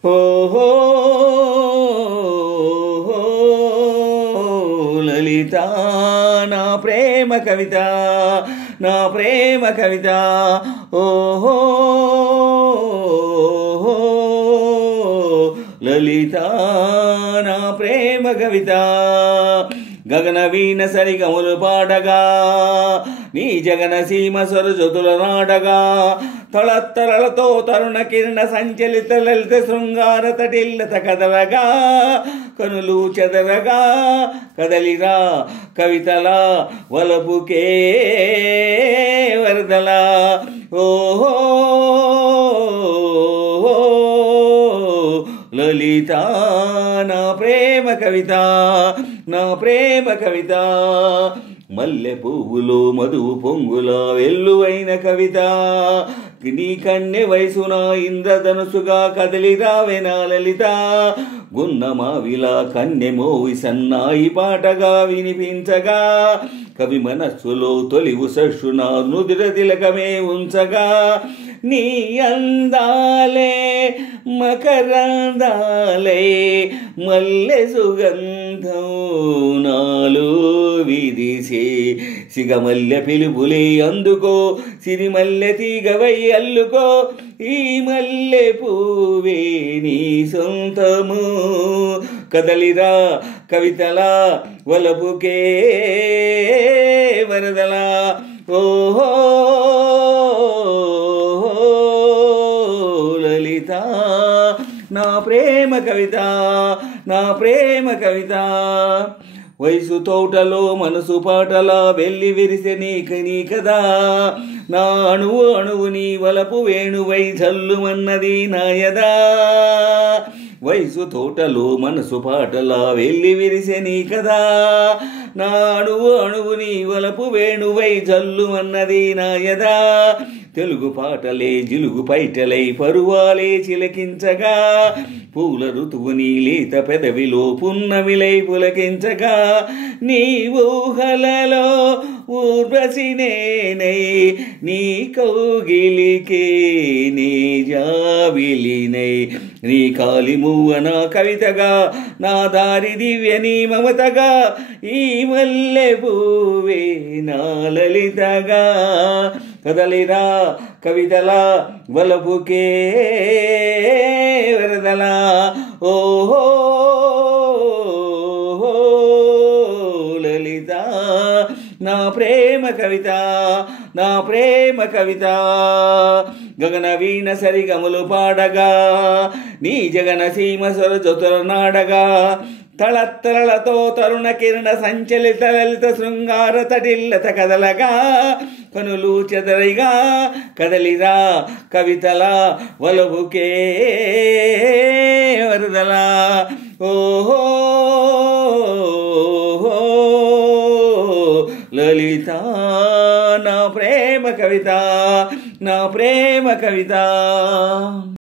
ఓహో లలిత నా ప్రేమ కవిత, నా ప్రేమ కవిత. ఓహో లలిత నా ప్రేమ కవిత. గగన వీణ సరిగములు పాడగా, నీ జగన సీమ సరజతుల నాడగా, తళత్తరలతో తరుణ కిరణ సంచలిత లలిత శృంగార తటిల్లత కదలగా, కనులు చెదరగా కదలిరా కవితలా వలపుకే వరదలా. ఓహో లలిత నా ప్రేమ కవిత, నా ప్రేమ కవిత. మల్లె పువ్వులో మధువు పొంగుల వెల్లువైన కవిత, నీ కన్నె వయసున ఇంద్రధనుసుగా కదిలిరావే నా లలిత. గున్నమావిలా కన్నె మోవి సన్నాయి పాటగా వినిపించగా, కవి మనస్సులో తొలి ఉషస్సున నుదిర తిలకమే ఉంచగా, నీ అందాలే మకరందాలే మల్లె సుగంధం నాలో విదిసే, సిగమల్లె పిలుపులే అందుకో సిరిమల్లె తీగవై అల్లుకో, ఈ మల్లె పువ్వే నీ సొంతము, కదలిరా కవితలా వలపుకే వరదలా. ఓహో లలిత నా ప్రేమ కవిత, నా ప్రేమ కవిత. వయసు తోటలో మనసు పాటలా వెళ్ళి విరిసె నీ కదా, నా అణువు అణువు నీ వలపు వేణువై జల్లుమన్నది నాయదా. వయసు తోటలో మనసు పాటలా వెళ్ళి విరిసె నీ కదా, నా అణువు అణువు నీ వలపు వేణువై జల్లుమన్నది నాయదా. తెలుగు పాటలే జిలుగు పైటలై పరువాలే చిలకించగా, పూల ఋతువు నీ లేత పెదవిలో పున్నమిలై పులకించగా, నీ ఊహలలో ఊర్వశి నేనై నీ కౌగిలికే నీ జాబిలినై, నీ కాలి మువ్వన కవితగా నా దారి దివ్య నీ మమతగా, ఈ మల్లె పువ్వే నా లలితగా, కదలిరా కవితలా వలపుకే వరదలా. ఓహో లలిత నా ప్రేమ కవిత, నా ప్రేమ కవిత. గగన వీణ సరిగములు పాడగా, నీ జగన సీమ సరజతుల నాడగా, తళత్తరలతో తరుణ కిరణ సంచలిత లలిత శృంగార తటిల్లత కదలగా, కనులు చెదరిగా కదలిరా కవితలా వలపుకే వరదలా. ఓహో లలిత నా ప్రేమ కవిత, నా ప్రేమ కవిత.